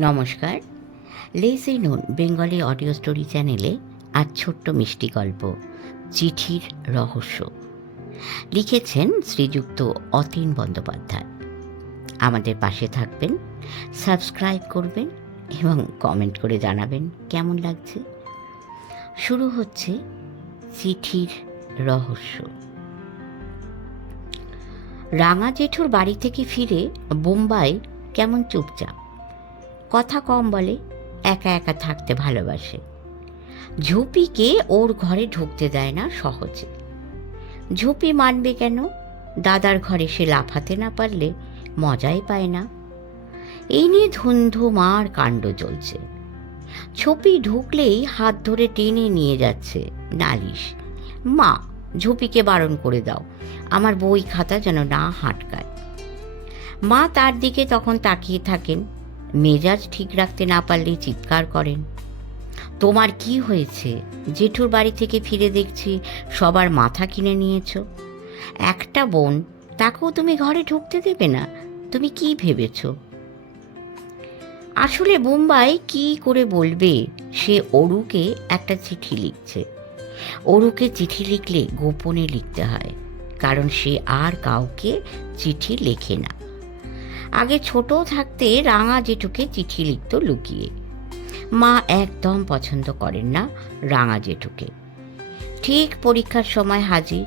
নমস্কার। লেসি নুন Bengali audio story চ্যানেলে আজ ছোট্ট মিষ্টি গল্প, চিঠির রহস্য। লিখেছেন শ্রীযুক্ত অতীন বন্দ্যোপাধ্যায়। আমাদের পাশে থাকবেন, সাবস্ক্রাইব করবেন এবং কমেন্ট করে জানাবেন কেমন লাগছে। শুরু হচ্ছে চিঠির রহস্য। রাঙা জেঠুর বাড়ি থেকে ফিরে বোম্বাই কেমন চুপচাপ? কথা কম বলে, একা একা থাকতে ভালোবাসে। ঝুপিকে ওর ঘরে ঢুকতে দেয় না সহজে। ঝুপি মানবে কেন? দাদার ঘরে সে লাফাতে না পারলে মজাই পায় না। এই নিয়ে ধুন্ধুমার কাণ্ড চলছে। ছপি ঢুকলেই হাত ধরে টেনে নিয়ে যাচ্ছে নালিশ। মা, ঝুপিকে বারণ করে দাও। আমার বই খাতা যেন না হাটকায়। মা তার দিকে তখন তাকিয়ে থাকেন। মেজাজ ঠিক রাখতে না পারলে চিৎকার করেন। তোমার কি হয়েছে? জেঠুর বাড়ি থেকে ফিরে দেখছি, সবার মাথা কিনে নিয়েছ। একটা বোন, তাকেও তুমি ঘরে ঢুকতে দেবে না, তুমি কি ভেবেছ? আসলে বোম্বাই কি করে বলবে? সে অরুকে একটা চিঠি লিখছে। অরুকে চিঠি লিখলে গোপনে লিখতে হয়, কারণ সে আর কাউকে চিঠি লেখে না। আগে ছোট থাকতে রাঙা জেঠুকে চিঠি লিখত লুকিয়ে। মা একদম পছন্দ করেন না রাঙা জেঠুকে। ঠিক পরীক্ষার সময় হাজির।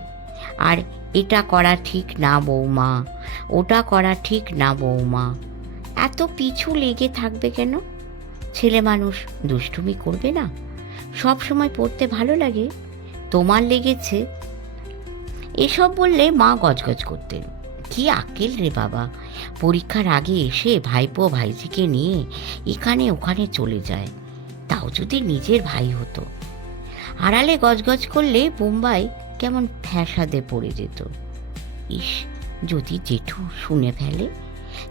আর এটা করা ঠিক না বৌমা, ওটা করা ঠিক না বৌমা। এত পিছু লেগে থাকবে কেন? ছেলে মানুষ দুষ্টুমি করবে না? সব সময় পড়তে ভালো লাগে। তোমার লেগেছে। এসব বললে মা গজগজ করতেন। কি আকেল রে বাবা? পরীক্ষার আগে এসে ভাইপো ভাইজিকে নিয়ে এখানে ওখানে চলে যায়। তাও যদি নিজের ভাই হতো। আড়ালে গজগজ করলে বোম্বাই কেমন ফ্যাসাদে পড়ে যেত। ইস, যদি জেঠু শুনে ফেলে,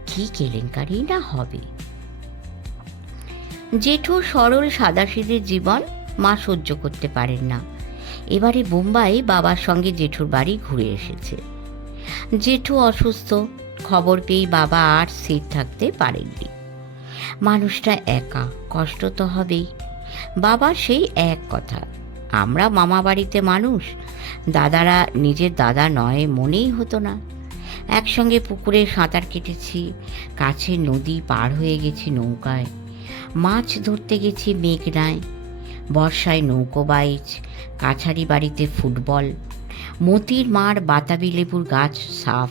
কি কেলেঙ্কারি না হবে? জেঠু সরল সাদাসিদের জীবন মা সহ্য করতে পারেন না। এবারে বোম্বাই বাবার সঙ্গে জেঠুর বাড়ি ঘুরে এসেছে। জেঠু অসুস্থ, খবর পেয়েই বাবা আর স্থির থাকতে পারেননি। মানুষটা একা, কষ্ট তো হবেই। বাবা সেই এক কথা, আমরা মামা বাড়িতে মানুষ, দাদারা নিজের দাদা নয় মনেই হতো না। একসঙ্গে পুকুরে সাঁতার কেটেছি, কাছে নদী পার হয়ে গেছি নৌকায়, মাছ ধরতে গেছি মেঘনায় বর্ষায় নৌকো বাইচ, কাছারি বাড়িতে ফুটবল, মতির মার বাতাবি লেবুর গাছ সাফ।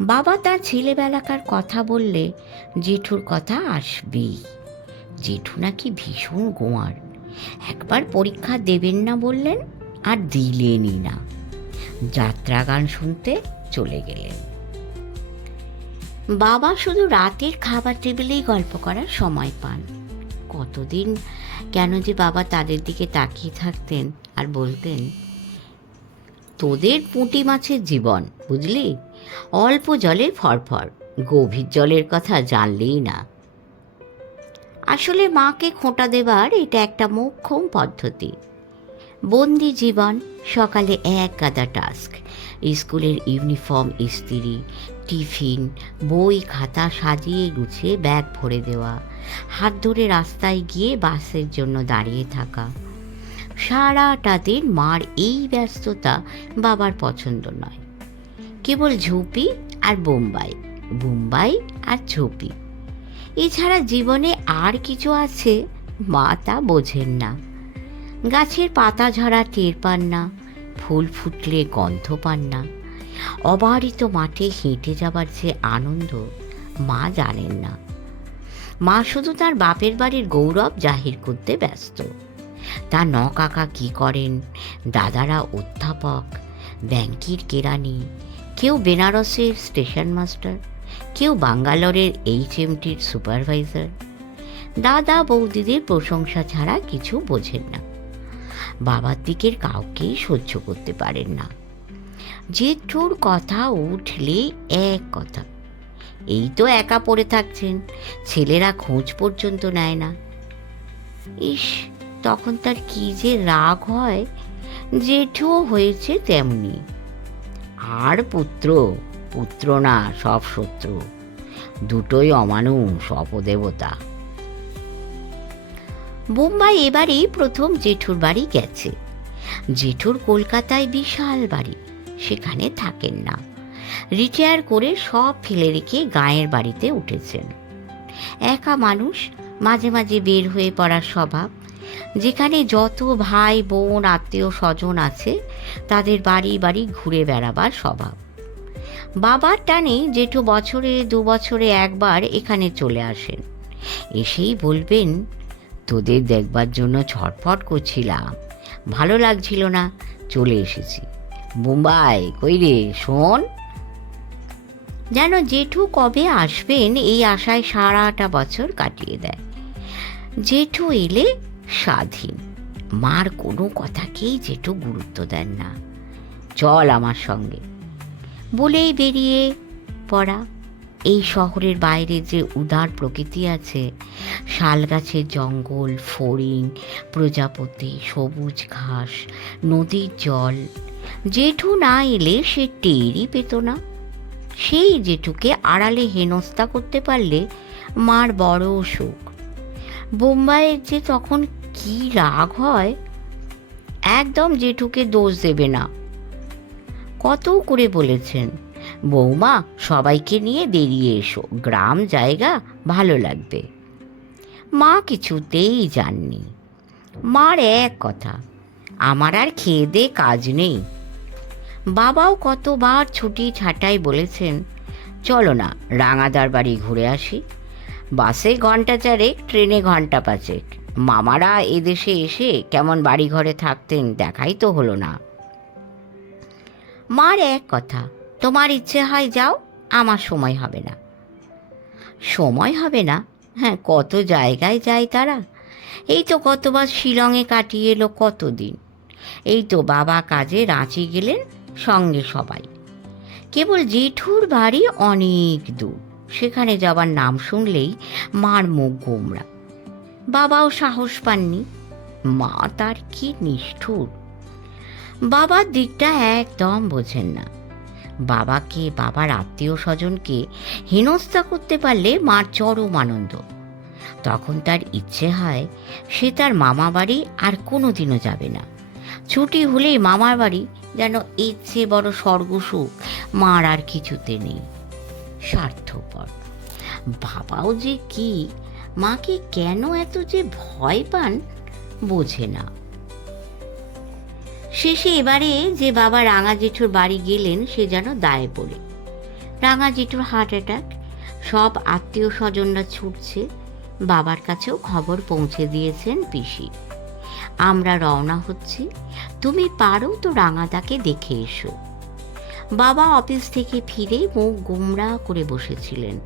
বাবা তার ছেলেবেলাকার কথা বললে জেঠুর কথা আসবেই। জেঠু নাকি ভীষণ গোয়ার। একবার পরীক্ষা দেবেন না বললেন, আর দিলেনই না। যাত্রা গান শুনতে চলে গেলেন। বাবা শুধু রাতের খাবার টেবিলেই গল্প করার সময় পান। কতদিন কেন যে বাবা তাদের দিকে তাকিয়ে থাকতেন আর বলতেন, তোদের পুঁটি মাছের জীবন, বুঝলি? অল্প জলে ফরফর, গভীর জলের কথা জানলেই না। আসলে মাকে খোঁটা দেবার এটা একটা মোক্ষম পদ্ধতি। বন্দি জীবন সকালে এক গাদা টাস্ক। স্কুলের ইউনিফর্ম, ইস্ত্রি, টিফিন, বই, খাতা সাজিয়ে গুছিয়ে ব্যাগ ভরে দেওয়া। হাত ধরে রাস্তায় গিয়ে বাসের জন্য দাঁড়িয়ে থাকা। সারাটা দিন মার এই ব্যস্ততা বাবার পছন্দ নয়। কেবল ঝুপি আর বোম্বাই বোম্বাই আর ঝুপি। এছাড়া জীবনে আর কিছু আছে, মা তা বোঝেন না। গাছের পাতা ঝরা টের পান না, ফুল ফুটলে গন্ধ পান না। অবারিত মাঠে হেঁটে যাবার যে আনন্দ, মা জানেন না। মা শুধু তার বাপের বাড়ির গৌরব জাহির করতে ব্যস্ত। তার ন কাকা কী করেন? দাদারা অধ্যাপক, ব্যাংকির কেরানি, কেউ বেনারসের স্টেশন মাস্টার, কেউ বাঙ্গালোরের এইচ এমটির সুপারভাইজার। দাদা বৌদিদের প্রশংসা ছাড়া কিছু বোঝেন না। বাবার দিকের কাউকেই সহ্য করতে পারেন না। জেঠুর কথা উঠলে এক কথা, এই তো একা পড়ে থাকছেন, ছেলেরা খোঁজ পর্যন্ত নেয় না। ইস, তখন তার কি যে রাগ হয়, জেঠুও হয়েছে তেমনি। আর পুত্র পুত্র না, সব শত্রু। দুটোই অমানুষ, অপদেবতা। বোম্বাই এবারেই প্রথম জেঠুর বাড়ি গেছে। জেঠুর কলকাতায় বিশাল বাড়ি, সেখানে থাকেন না। রিটায়ার করে সব ফেলে রেখে গাঁয়ের বাড়িতে উঠেছেন। একা মানুষ, মাঝে মাঝে বের হয়ে পড়ার স্বভাব। যেখানে যত ভাই, বোন, আত্মীয়, স্বজন আছে, তাদের বাড়ি বাড়ি ঘুরে বেড়াবার স্বভাব। বাবার টানে জেঠু বছরে, দু বছরে একবার এখানে চলে আসেন। এসেই বলবেন তোদের দেখবার জন্য ছটফট করছিলাম। ভালো লাগছিল না, চলে এসেছি। মুম্বাই কই রে, শোন। যেন জেঠু কবে আসবেন এই আশায় সারাটা বছর কাটিয়ে দেয়। জেঠু এলে স্বাধীন। মার কোনো কথাকেই জেঠু গুরুত্ব দেন না। চল আমার সঙ্গে। বলেই বেরিয়ে পড়া এই শহরের বাইরে যে উদার প্রকৃতি আছে শাল গাছের জঙ্গল, ফড়িং, প্রজাপতি, সবুজ ঘাস, নদীর জল, জেঠু না এলে সে টেরই পেত না। সেই জেঠুকে আড়ালে হেনস্থা করতে পারলে মার বড় সুখ বোম্বাইয়ের যে তখন কি রাগ হয়, একদম জেঠুকে দোষ দেবে না। কত করে বলেছেন। বৌমা, সবাইকে নিয়ে বেরিয়ে এসো। গ্রাম জায়গা ভালো লাগবে। মা কিছুতেই যাননি। মার এক কথা, আমার আর খেয়ে দে কাজ নেই। বাবাও কতবার ছুটি ছাটাই বলেছেন, চলো না, রাঙাদার বাড়ি ঘুরে আসি। বাসে ঘণ্টা চারেক, ট্রেনে ঘণ্টা পাঁচেক। মামারা এদেশে এসে কেমন বাড়ি ঘরে থাকতেন দেখাই তো হলো না। মার এক কথা তোমার ইচ্ছে হয় যাও, আমার সময় হবে না। সময় হবে না? হ্যাঁ কত জায়গায় যায় তারা? এই তো কতবার শিলংয়ে কাটিয়ে এলো কতদিন? এই তো বাবা কাজে রাঁচি গেলেন সঙ্গে সবাই। কেবল জেঠুর বাড়ি অনেক দূর, সেখানে যাবার নাম শুনলেই মার মুখ গোমরা বাবাও সাহস পাননি। মা তার কি নিষ্ঠুর? বাবার দিকটা একদম বোঝেন না। বাবাকে, বাবার আত্মীয় স্বজনকে হেনস্থা করতে পারলে মার চরম আনন্দ। তখন তার ইচ্ছে হয় সে তার মামা বাড়ি আর কোনো দিনও যাবে না। ছুটি হলেই মামার বাড়ি যেন এর চেয়ে বড় স্বর্গসুখ মার আর কিছুতে নেই। স্বার্থপর। বাবাও যে কি, মাকে কেন এত যে ভয় পান বোঝে না। শেষে এবারে যে বাবা রাঙা জেঠুর বাড়ি গেলেন, সে যেন দায়ে পড়ে। রাঙা জেঠুর হার্ট অ্যাটাক সব আত্মীয় স্বজনরা ছুটছে, বাবার কাছেও খবর পৌঁছে দিয়েছেন পিসি। আমরা রওনা হচ্ছি, তুমি পারো তো রাঙাদাকে দেখে এসো। বাবা অফিস থেকে ফিরে মুখ গোমরা করে বসেছিলেন,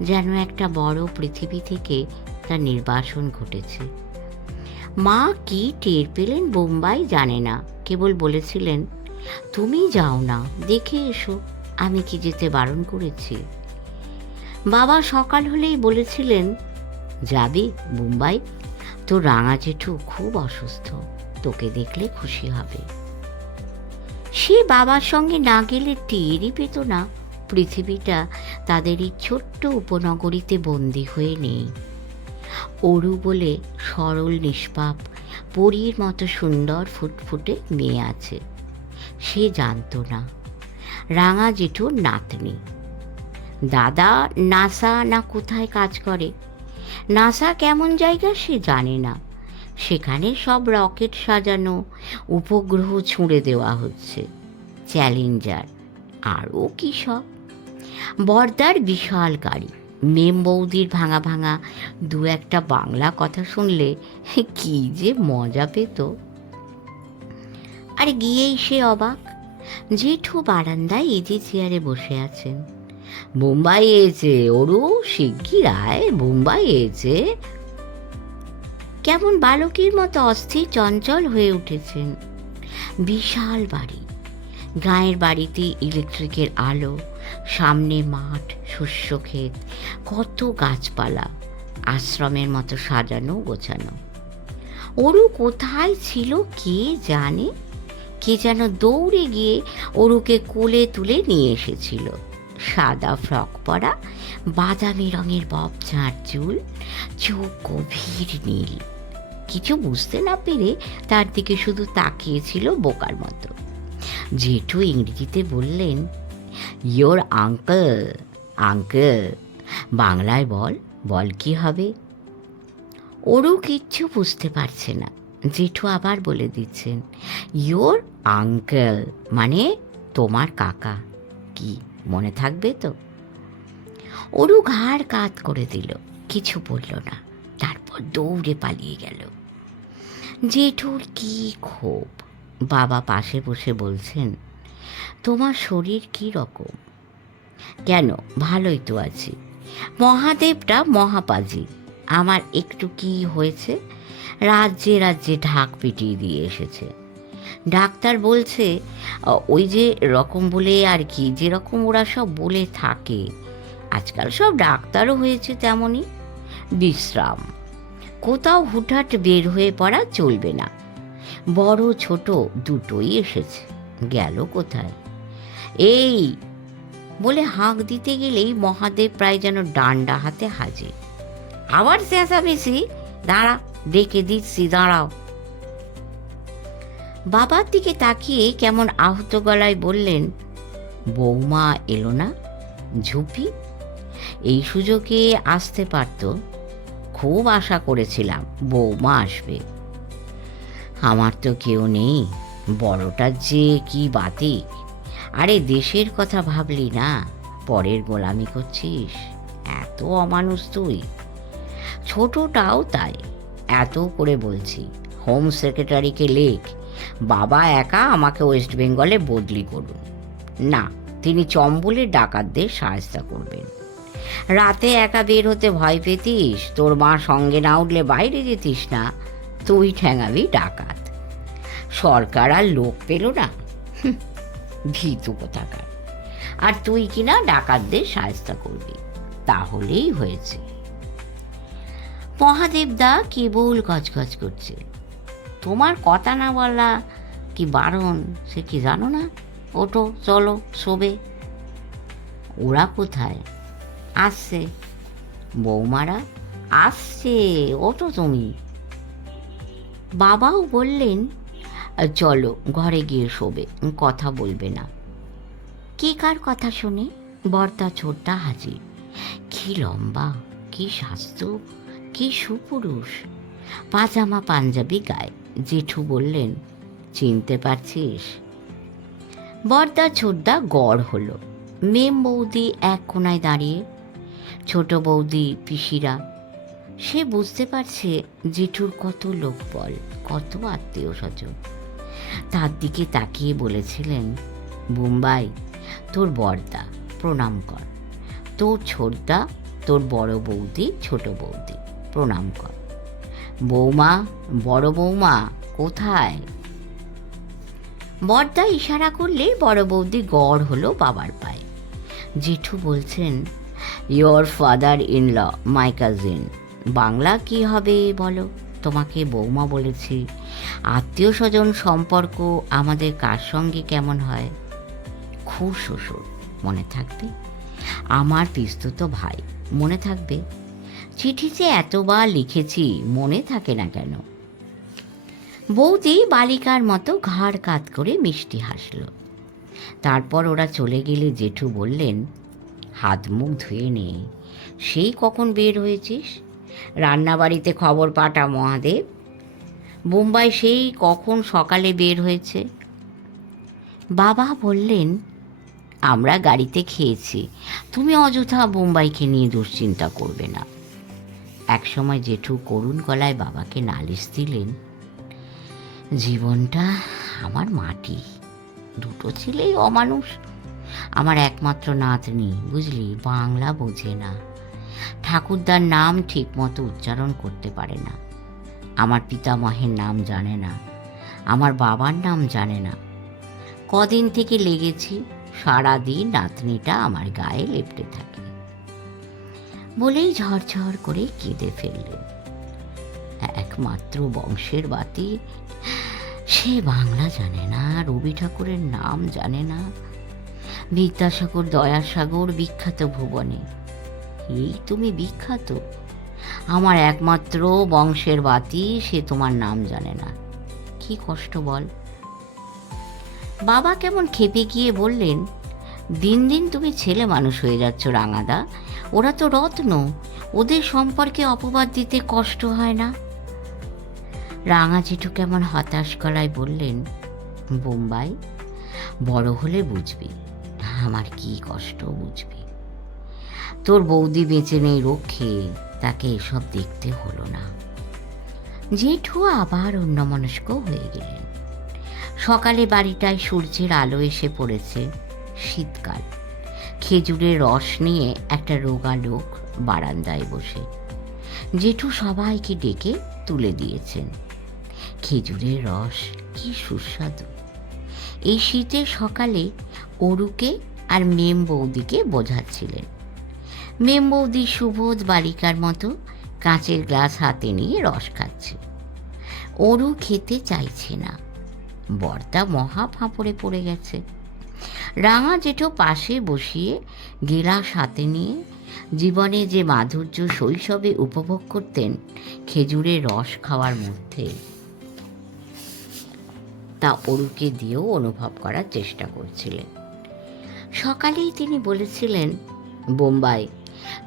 যেন একটা বড় পৃথিবী থেকে তার নির্বাসন ঘটেছে। মা কি টের পেলেন বোম্বাই জানে না। কেবল বলেছিলেন, তুমি যাও না, দেখে এসো, আমি কি যেতে বারণ করেছি? বাবা সকাল হলেই বলেছিলেন, যাবি মুম্বাই তো রাঙা জেঠু খুব অসুস্থ, তোকে দেখলে খুশি হবে। সে বাবার সঙ্গে না গেলে টেরই পেত না, পৃথিবীটা তাদের এই ছোট্ট উপনগরীতে বন্দি হয়ে নেই। অরু বলে সরল নিষ্পাপ, পরীর মতো সুন্দর ফুটফুটে মেয়ে আছে। সে জানতো না। রাঙা জেঠুর নাতনি। দাদা, নাসা না কোথায় কাজ করে? নাসা কেমন জায়গা সে জানে না। সেখানে সব রকেট সাজানো, উপগ্রহ ছুঁড়ে দেওয়া হচ্ছে। চ্যালেঞ্জার, আরও কী সব? বর্দার বিশাল গাড়ি। মেম বৌদির ভাঙা ভাঙা দু একটা বাংলা কথা শুনলে কি যে মজা পেত। আর গিয়েই সে অবাক। জেঠু বারান্দায় ইজি চেয়ারে বসে আছেন। মুম্বাই এসে, ওরু শিগগির আয় মুম্বাই এসে। কেমন বালকের মতো অস্থির চঞ্চল হয়ে উঠেছেন। বিশাল বাড়ি। গায়ের বাড়িতে ইলেকট্রিকের আলো সামনে মাঠ, শস্য ক্ষেত, কত গাছপালা, আশ্রমের মতো সাজানো, গোছানো। অরু কোথায় ছিল কে জানে? কে যেন দৌড়ে গিয়ে অরুকে কোলে তুলে নিয়ে এসেছিল। সাদা ফ্রক পরা, বাদামি রঙের বব ঝাঁট চুল, চোখ গভীর নীল। কিছু বুঝতে না পেরে তার দিকে শুধু তাকিয়েছিল বোকার মতো। জেঠু ইংরেজিতে বললেন ইয়োর আঙ্কেল আঙ্কেল বাংলায় বল বল কি হবে? ওরও কিচ্ছু বুঝতে পারছে না। জেঠু আবার বলে দিচ্ছেন ইয়োর আঙ্কেল মানে তোমার কাকা। কি, মনে থাকবে তো? ওরু ঘাড় কাত করে দিল, কিছু বলল না, তারপর দৌড়ে পালিয়ে গেল। জেঠুর কি ক্ষোভ? বাবা পাশে বসে বলছেন তোমার শরীর কি রকম? কেন? ভালোই তো আছি। মহাদেবটা মহাপাজি। আমার একটু কি হয়েছে? রাজ্যে রাজ্যে ঢাক পিটিয়ে দিয়ে এসেছে। ডাক্তার বলছে ওই যে রকম বলে আর কি, যেরকম ওরা সব বলে থাকে। আজকাল সব ডাক্তারও হয়েছে তেমনই। বিশ্রাম। কোথাও হুটহাট বের হয়ে পড়া চলবে না। বড় ছোট দুটোই এসেছে। গেল কোথায়? এই, বলে হাঁক দিতে গেলেই মহাদেব প্রায় যেন ডান্ডা হাতে হাজির। আবার চেঁচামেচি, দাঁড়া, ডেকে দিচ্ছি, দাঁড়াও। বাবার দিকে তাকিয়ে কেমন আহত গলায় বললেন, বৌমা এলো না? ঝুপি? এই সুযোগে আসতে পারত। খুব আশা করেছিলাম বৌমা আসবে। আমার তো কেউ নেই। বড়টার যে কি বাতি। আরে দেশের কথা ভাবলি না? পরের গোলামি করছিস? এত অমানুষ তুই। ছোটটাও তাই। এত করে বলছি, হোম সেক্রেটারিকে লেখ, বাবা একা আমাকে ওয়েস্ট বেঙ্গলে বদলি করুন। না, তিনি চম্বলের ডাকাতদের সাহায্য করবেন। রাতে একা বের হতে ভয় পেতিস? তোর মা সঙ্গে না উঠলে বাইরে যেতিস না? তুই ঠ্যাঙাবি ডাকাত। সরকার আর লোক পেল না। ভীতু কোথাকার। আর তুই কিনা ডাকাতদের সাহায্য করবি? তাহলেই হয়েছে। মহাদেবদা কেবল গজগজ করছে। তোমার কথা না বলা কি বারণ, সে কি জানো না? ওটো চলো, শোবে। ওরা কোথায়? আসছে। বৌমারা, আসছে ওটো তুমি। বাবাও বললেন চলো ঘরে গিয়ে শোবে, কথা বলবে না। কে কার কথা শুনে? বর্তা ছোট্টা হাজির। কি লম্বা, কি স্বাস্থ্য, কি সুপুরুষ। পাজামা পাঞ্জাবি গায়ে। জেঠু বললেন, চিনতে পারছিস? বর্দা ছোটদা গড় হলো। মেম বৌদি এক কোনায় দাঁড়িয়ে, ছোট বৌদি পিসিরা। সে বুঝতে পারছে জেঠুর কত লোক বল কত আত্মীয় স্বজন তার দিকে তাকিয়ে বলেছিলেন, বোম্বাই, তোর বর্দা, প্রণাম কর। তোর ছোটদা, তোর বড় বৌদি, ছোট বৌদি, প্রণাম কর। বৌমা, বড় বৌমা, কোথায়? বর্দা ইশারা করলে বড় বৌদি গড় হলো বাবার পায়ে। জেঠু বলছেন your father in law my cousin Bangla কি হবে বলো? তোমাকে বৌমা বলেছি। আত্মীয় স্বজন সম্পর্ক আমাদের কার সঙ্গে কেমন হয়? খুব শ্বশুর, মনে থাকবে? আমার পিস্তুত ভাই, মনে থাকবে? চিঠি যে এতবার লিখেছি, মনে থাকে না কেন? বৌদি বালিকার মতো ঘাড় কাত করে মিষ্টি হাসল। তারপর ওরা চলে গেলে জেঠু বললেন, হাত মুখ ধুয়ে নে, সেই কখন বের হয়েছিস? রান্নাবাড়িতে খবর পাঠা মহাদেব। বোম্বাই সেই কখন সকালে বের হয়েছে? বাবা বললেন, আমরা গাড়িতে খেয়েছি। তুমি অযথা বোম্বাইকে নিয়ে দুশ্চিন্তা করবে না। একসময় জেঠু করুণ গলায় বাবাকে নালিশ দিলেন, জীবনটা আমার মাটি। দুটো ছেলেই অমানুষ। আমার একমাত্র নাতনি, বুঝলি? বাংলা বোঝে না। ঠাকুরদার নাম ঠিকমতো উচ্চারণ করতে পারে না। আমার পিতামহের নাম জানে না। আমার বাবার নাম জানে না। কদিন থেকে লেগেছি, সারাদিন নাতনিটা আমার গায়ে লেপটে থাকে। বলেই ঝরঝর করে কেঁদে ফেললেন একমাত্র বংশের বাতি। সে বাংলা জানে না, রবি ঠাকুরের নাম জানে না। বিদ্যাসাগর, দয়াসাগর বিখ্যাত ভুবনে। এই তুমি বিখ্যাত। আমার একমাত্র বংশের বাতি, সে তোমার নাম জানে না। কি কষ্ট বল। বাবা কেমন খেপে গিয়ে বললেন, দিন দিন তুমি ছেলে মানুষ হয়ে যাচ্ছ রাঙাদা। ওরা তো রত্ন, ওদের সম্পর্কে অপবাদ দিতে কষ্ট হয় না? রাঙা জেঠু কেমন হতাশ গলায় বললেন, বোম্বাই, বড় হলে বুঝবি, আমার কি কষ্ট বুঝবি? তোর বৌদি বেঁচে নেই রক্ষে, তাকে এসব দেখতে হলো না। জেঠু আবার অন্যমনস্ক হয়ে গেলেন। সকালে বাড়িটায় সূর্যের আলো এসে পড়েছে, শীতকাল। খেজুরের রস নিয়ে একটা রোগা লোক বারান্দায় বসে। জেঠু সবাইকে ডেকে তুলে দিয়েছেন। খেজুরের রস, কি সুস্বাদু। এই শীতের সকালে অরুকে আর মেম বৌদিকে বোঝাচ্ছিলেন। মেম বৌদি সুবোধ বালিকার মতো কাঁচের গ্লাস হাতে নিয়ে রস খাচ্ছে। অরু খেতে চাইছে না। বর্দা মহা ফাঁপড়ে পড়ে গেছে। রাঙা জেঠো পাশে বসিয়ে গেলাস হাতে নিয়ে জীবনে যে মাধুর্য শৈশবে উপভোগ করতেন খেজুরের রস খাওয়ার মধ্যে, তা অরুকে দিয়েও অনুভব করার চেষ্টা করছিলেন। সকালেই তিনি বলেছিলেন, বোম্বাই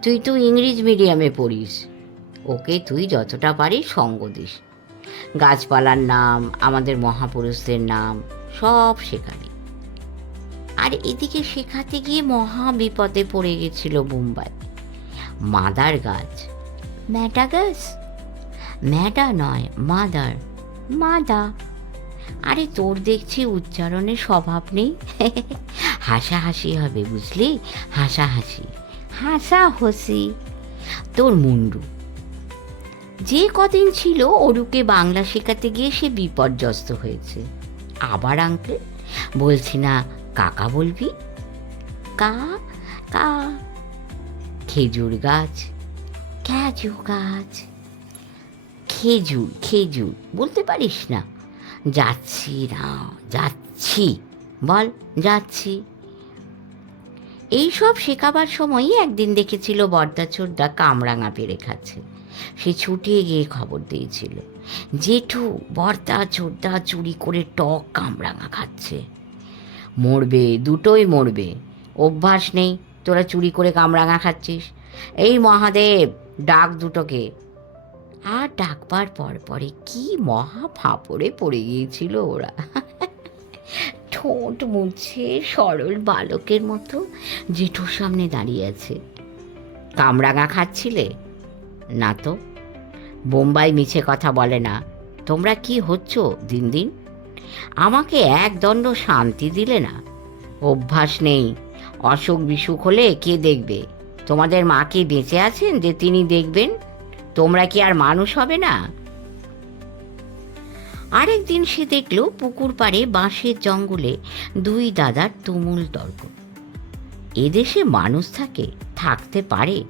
তুই তো ইংরেজ মিডিয়ামে পড়িস। ওকে তুই যতটা পারিস সঙ্গ দিস। গাছপালার নাম আমাদের মহাপুরুষদের নাম সব শেখাবি। আর এদিকে শেখাতে গিয়ে মহা বিপদে পড়ে গেছিল বোম্বাই মাদার গাছ। ম্যাটা গাছ ম্যাটা নয় মাদার। মাদা। আরে তোর দেখছি উচ্চারণের স্বভাব নেই। হাসাহাসি হবে বুঝলি? হাসাহাসি। হাসা হসি। তোর মুন্ডু। যে কদিন ছিল অরুকে বাংলা শেখাতে গিয়ে সে বিপর্যস্ত হয়েছে। আবার আঙ্কেল বলছি, না, কাকা বলবি? কা কা, খেজুর গাছ খেজুর গাছ। খেজুর খেজুর, বলতে পারিস না? যাচ্ছি না যাচ্ছি, বল, যাচ্ছি। এই সব শেখাবার সময়ই একদিন দেখেছিল বর্দা ছোটদা কামরাঙা পেরে খাচ্ছে। সে ছুটিয়ে গিয়ে খবর দিয়েছিল, জেঠু বর্দা ছোটদা চুরি করে টক কামরাঙা খাচ্ছে। মরবে, দুটোই মরবে। অভ্যাস নেই, তোরা চুরি করে কামরাঙা খাচ্ছিস। এই মহাদেব, ডাক দুটোকে। আর ডাকবার পর পরে কি মহা ফাঁপড়ে পড়ে গিয়েছিল ওরা। ঠোঁট মুছে সরল বালকের মতো জেঠুর সামনে দাঁড়িয়ে আছে। কামরাঙা খাচ্ছিলে? না তো। বোম্বাই মিছে কথা বলে না। তোমরা কি হচ্ছ দিন দিন? আমাকে এক দণ্ড শান্তি দিলে না? অভ্যাস নেই। অসুখ বিসুখ হলে কে দেখবে? তোমাদের মাকে বেঁচে আছেন যে তিনি দেখবেন? তোমরা কি আর মানুষ হবে না? আরেক দিন সে দেখল পুকুর পাড়ে বাঁশের জঙ্গলে দুই দাদার তুমুল তর্ক। এদেশে মানুষ থাকে, থাকতে পারে,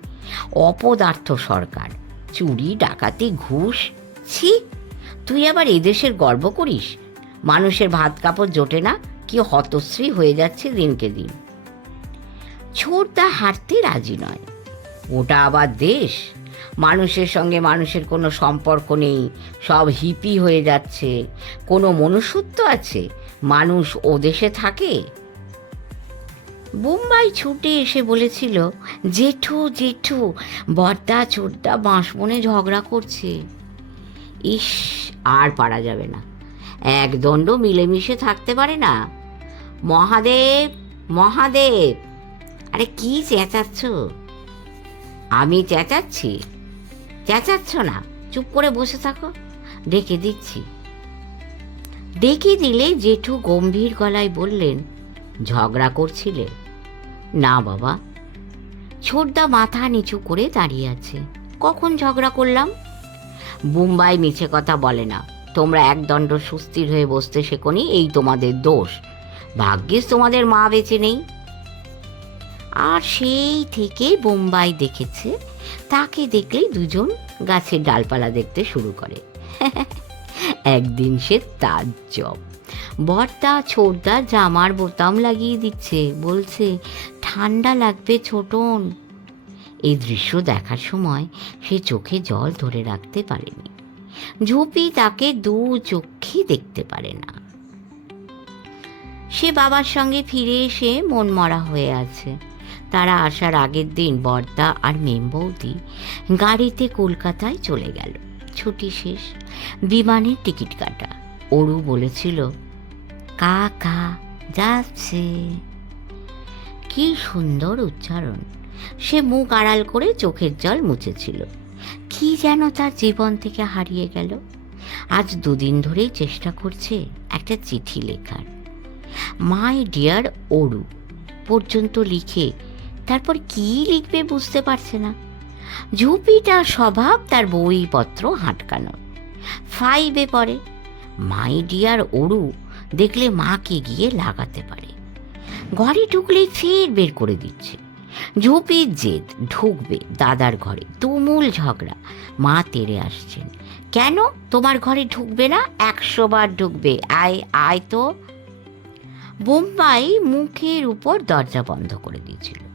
অপদার্থ সরকার, চুরি, ডাকাতি, ঘুষ। ছি, তুই আবার এদেশের গর্ব করিস? মানুষের ভাত কাপড় জোটে না, কি হতশ্রী হয়ে যাচ্ছে দিনকে দিন। ছোটদা হারতে রাজি নয়। ওটা আবার দেশ। মানুষের সঙ্গে মানুষের কোনো সম্পর্ক নেই। সব হিপি হয়ে যাচ্ছে। কোনো মনুষ্যত্ব আছে? মানুষ ও দেশে থাকে? বোম্বাই ছুটে এসে বলেছিল, জেঠু জেঠু, বর্দা ছোটদা বাঁশবনে ঝগড়া করছে। ইস, আর পারা যাবে না। এক দণ্ড মিলেমিশে থাকতে পারে না। মহাদেব মহাদেব, আরে কি চেঁচাচ্ছ? আমি চেঁচাচ্ছি। চেঁচাচ্ছ না, চুপ করে বসে থাকো। ডেকে দিচ্ছি। ডেকে দিলে জেঠু গম্ভীর গলায় বললেন, ঝগড়া করছিলে? না, বাবা। ছোটদা মাথা নিচু করে দাঁড়িয়ে আছে। কখন ঝগড়া করলাম? মুম্বাই মিছে কথা বলে না। তোমরা একদণ্ড সুস্থির হয়ে বসতে শেখনি, এই তোমাদের দোষ। ভাগ্যিস তোমাদের মা বেঁচে নেই। আর সেই থেকে বোম্বাই দেখেছে। তাকে দেখলেই দুজন গাছের ডালপালা দেখতে শুরু করে। একদিন সে তাজ্জব বর্তা ছোটদা জামার বোতাম লাগিয়ে দিচ্ছে, বলছে, ঠান্ডা লাগবে ছোটন। এই দৃশ্য দেখার সময় সে চোখে জল ধরে রাখতে পারেনি। ঝুপি তাকে দু চোখে দেখতে পারে না। সে বাবার সঙ্গে ফিরে এসে মন মরা হয়ে আছে। তারা আসার আগের দিন বর্দা আর মেম বৌদি গাড়িতে কলকাতায় চলে গেল। ছুটি শেষ, বিমানের টিকিট কাটা। অরু বলেছিল, কাকা, যাচ্ছে। কি সুন্দর উচ্চারণ। সে মুখ আড়াল করে চোখের জল মুছেছিল। কি যেন তার জীবন থেকে হারিয়ে গেল। আজ দুদিন ধরেই চেষ্টা করছে একটা চিঠি লেখার। মাই ডিয়ার অরু, পর্যন্ত লিখে তারপর কি লিখবে বুঝতে পারছে না। ঝুপিটা স্বভাব তার বইপত্র হাঁটকানো। ফাইভে পড়ে, মাই ডিয়ার অরু দেখলে মাকে গিয়ে লাগাতে পারে। ঘরে ঢুকলেই ফের বের করে দিচ্ছে। ঝুপির জেদ, ঢুকবে দাদার ঘরে, তুমুল ঝগড়া। মা তেড়ে আসছেন, কেন? তোমার ঘরে ঢুকবে না? একশো বার ঢুকবে। আয় আয় তো। বোম্বাই মুখের উপর দরজা বন্ধ করে দিয়েছিল।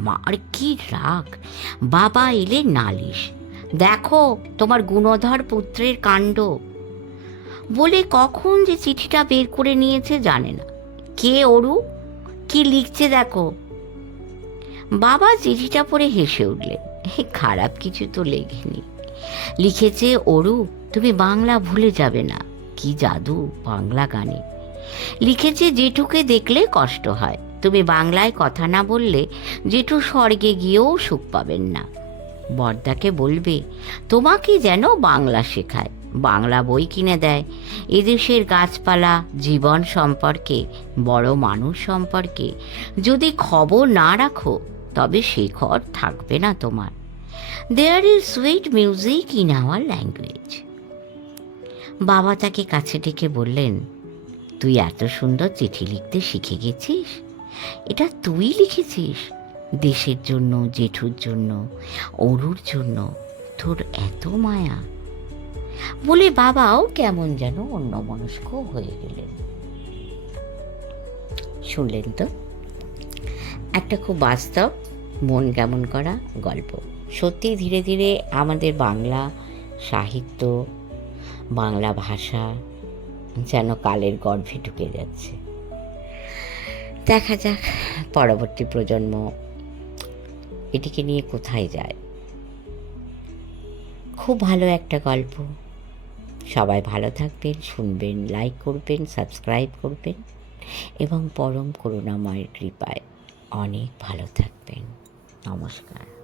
মার কি রাগ বাবা এলে নালিশ। দেখো তোমার গুণধর পুত্রের কাণ্ড। বলে কখন যে চিঠিটা বের করে নিয়েছে জানে না। কে অরু? কি লিখছে দেখো। বাবা চিঠিটা পড়ে হেসে উঠলেন "হে, খারাপ কিছু তো লেখেনি। লিখেছে অরু তুমি বাংলা ভুলে যাবে না। কি জাদু বাংলা গানে। লিখেছে জেঠুকে দেখলে কষ্ট হয়। তুমি বাংলায় কথা না বললে জেঠু স্বর্গে গিয়েও সুখ পাবেন না। বর্দাকে বলবে, তোমাকে যেন বাংলা শেখায়, বাংলা বই কিনে দেয়। এদেশের গাছপালা, জীবন সম্পর্কে, বড় মানুষ সম্পর্কে, যদি খবর না রাখো, তবে শেখর থাকবে না তোমার। There is sweet music in our language বাবা তাকে কাছে ডেকে বললেন, তুই এত সুন্দর চিঠি লিখতে শিখে গেছিস? এটা তুই লিখেছিস? দেশের জন্য, জেঠুর জন্য, অরুর জন্য, তোর এত মায়া। বলে বাবাও কেমন যেন অন্যমনস্ক হয়ে গেলেন। শুনলেন তো? একটা খুব বাস্তব, মন কেমন করা গল্প। সত্যি ধীরে ধীরে আমাদের বাংলা সাহিত্য, বাংলা ভাষা যেন কালের গর্ভে ঢুকে যাচ্ছে। দেখা যাক। পরবর্তী প্রজন্ম এটিকে নিয়ে কোথায় যায়? খুব ভালো একটা গল্প। সবাই ভালো থাকবেন, শুনবেন লাইক করবেন সাবস্ক্রাইব করবেন এবং পরম করুণাময়ের কৃপায় অনেক ভালো থাকবেন। নমস্কার।